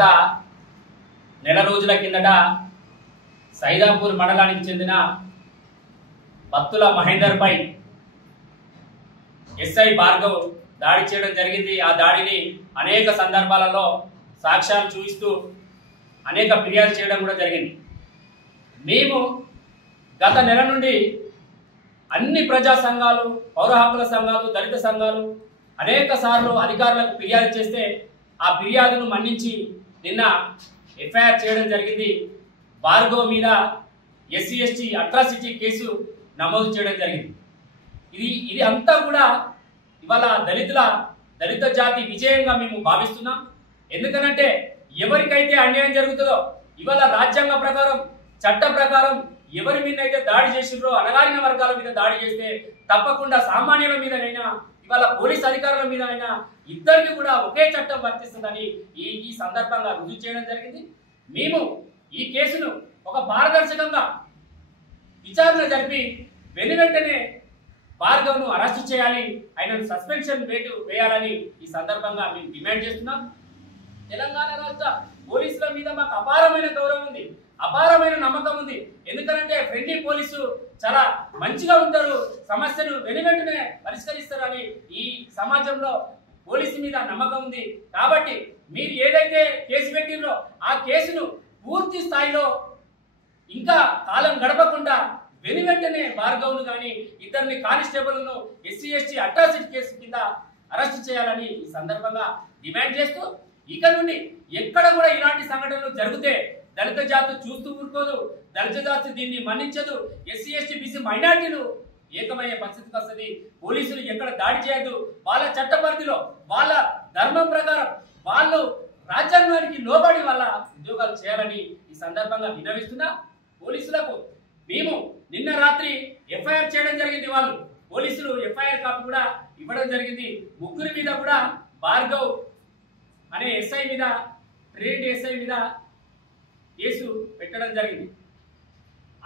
గత నెల రోజుల కిందట సైదాపూర్ మండలానికి చెందిన బత్తుల మహేందర్ పై ఎస్ఐ భార్గవ్ దాడి చేయడం జరిగింది. ఆ దాడిని అనేక సందర్భాలలో సాక్ష్యాలు చూపిస్తూ అనేక ఫిర్యాదు చేయడం కూడా జరిగింది. మేము గత నెల నుండి అన్ని ప్రజా సంఘాలు, పౌర హక్కుల సంఘాలు, దళిత సంఘాలు అనేక సార్లు అధికారులకు ఫిర్యాదు చేస్తే ఆ ఫిర్యాదును మన్నించి నిన్న ఎఫ్ఐఆర్ చేయడం జరిగింది. భార్గవ్ మీద ఎస్సీ ఎస్టీ అట్రాసిటీ కేసు నమోదు చేయడం జరిగింది. ఇది అంతా కూడా ఇవాళ దళిత జాతి విజయంగా మేము భావిస్తున్నాం. ఎందుకనంటే ఎవరికైతే అన్యాయం జరుగుతుందో ఇవాళ రాజ్యాంగ ప్రకారం, చట్ట ప్రకారం ఎవరి మీద అయితే దాడి చేసిర్రో, అణగారిన వర్గాల మీద దాడి చేస్తే తప్పకుండా సామాన్యుల మీదనైనా ఇవాళ పోలీస్ అధికారుల మీద అయినా ఇద్దరికి కూడా ఒకే చట్టం వర్తిస్తుందని ఈ సందర్భంగా రుజువు చేయడం జరిగింది. మేము ఈ కేసును ఒక పారదర్శకంగా విచారణ జరిపి వెనువెంటనే భార్గవ్ను అరెస్టు చేయాలి, ఆయనను సస్పెన్షన్ వేయాలని ఈ సందర్భంగా మేము డిమాండ్ చేస్తున్నాం. తెలంగాణ రాష్ట్ర పోలీసుల మీద మాకు అపారమైన గౌరవం ఉంది, అపారమైన నమ్మకం ఉంది. ఎందుకంటే ఫ్రెండ్లీ పోలీసు చాలా మంచిగా ఉంటారు, సమస్యను వెనువెంటనే పరిష్కరిస్తారని ఈ సమాజంలో పోలీసు మీద నమ్మకం ఉంది. కాబట్టి మీరు ఏదైతే కేసు పెట్టిందో ఆ కేసును పూర్తి స్థాయిలో ఇంకా కాలం గడపకుండా వెనువెంటనే భార్గవ్ను కానీ ఇద్దరిని కానిస్టేబుల్ను ఎస్సీ ఎస్టీ అట్రాసిటీ కేసు కింద అరెస్ట్ చేయాలని ఈ సందర్భంగా డిమాండ్ చేస్తూ, ఇక నుండి ఎక్కడ కూడా ఇలాంటి సంఘటనలు జరిగితే దళిత జాతి చూస్తూ ఊరుకోదు, దళిత జాతి దీన్ని మన్నించదు. ఎస్సీ ఎస్టీ బీసీ మైనార్టీలు ఏకమయ్యే పరిస్థితికి వస్తుంది. పోలీసులు ఎక్కడ దాడి చేయదు, వాళ్ళ చట్ట పరిధిలో వాళ్ళ ధర్మం ప్రకారం వాళ్ళు రాజ్యాంగానికి లోబడి వాళ్ళ ఉద్యోగాలు చేయాలని ఈ సందర్భంగా విన్నవిస్తున్నా. పోలీసులకు మేము నిన్న రాత్రి ఎఫ్ఐఆర్ చేయడం జరిగింది. వాళ్ళు పోలీసులు ఎఫ్ఐఆర్ కాపీ కూడా ఇవ్వడం జరిగింది. ముగ్గురి మీద కూడా భార్గవ్ అనే ఎస్ఐ మీద, ట్రైన్డ్ ఎస్ఐ మీద కేసు పెట్టడం జరిగింది.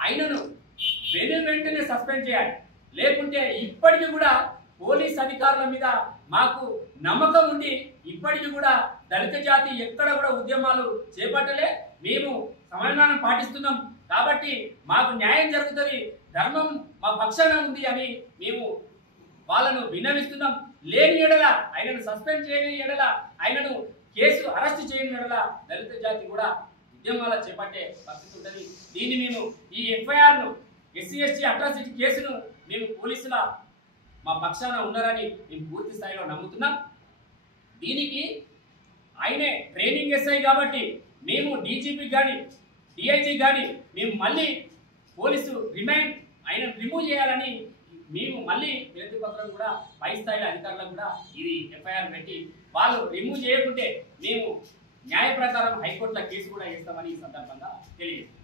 ఆయనను వెంటనే సస్పెండ్ చేయాలి, లేకుంటే ఇప్పటికీ కూడా పోలీస్ అధికారుల మీద మాకు నమ్మకం ఉండి ఇప్పటికీ కూడా దళిత జాతి ఎక్కడ కూడా ఉద్యమాలు చేపట్టలే, మేము సమన్వయం పాటిస్తున్నాం. కాబట్టి మాకు న్యాయం జరుగుతుంది, ధర్మం మా పక్షాన ఉంది అని మేము వాళ్ళను విన్నవిస్తున్నాం. లేని ఎడల ఆయనను సస్పెండ్ చేయని ఎడల, ఆయనను కేసు అరెస్ట్ చేయని ఎడల దళిత జాతి కూడా ఉద్యమాలు చేపట్టే పరిస్థితి ఉంటుంది. దీన్ని మేము ఈ ఎఫ్ఐఆర్ను, ఎస్సీ ఎస్టీ అట్రాసిటీ కేసును మేము పోలీసుల మా పక్షాన ఉన్నారని మేము పూర్తి స్థాయిలో నమ్ముతున్నాం. దీనికి ఆయనే ట్రైనింగ్ ఎస్ఐ కాబట్టి మేము డీజీపీ కానీ డిఐజీ కానీ మేము మళ్ళీ పోలీసు ఆయన రిమూవ్ చేయాలని మేము మళ్ళీ వినతి పత్రం కూడా పై స్థాయిలో అధికారులకు కూడా ఇది ఎఫ్ఐఆర్ పెట్టి వాళ్ళు రిమూవ్ చేయకుంటే మేము న్యాయ ప్రకారం హైకోర్టులో కేసు కూడా వేస్తామని ఈ సందర్భంగా తెలియజేస్తాం.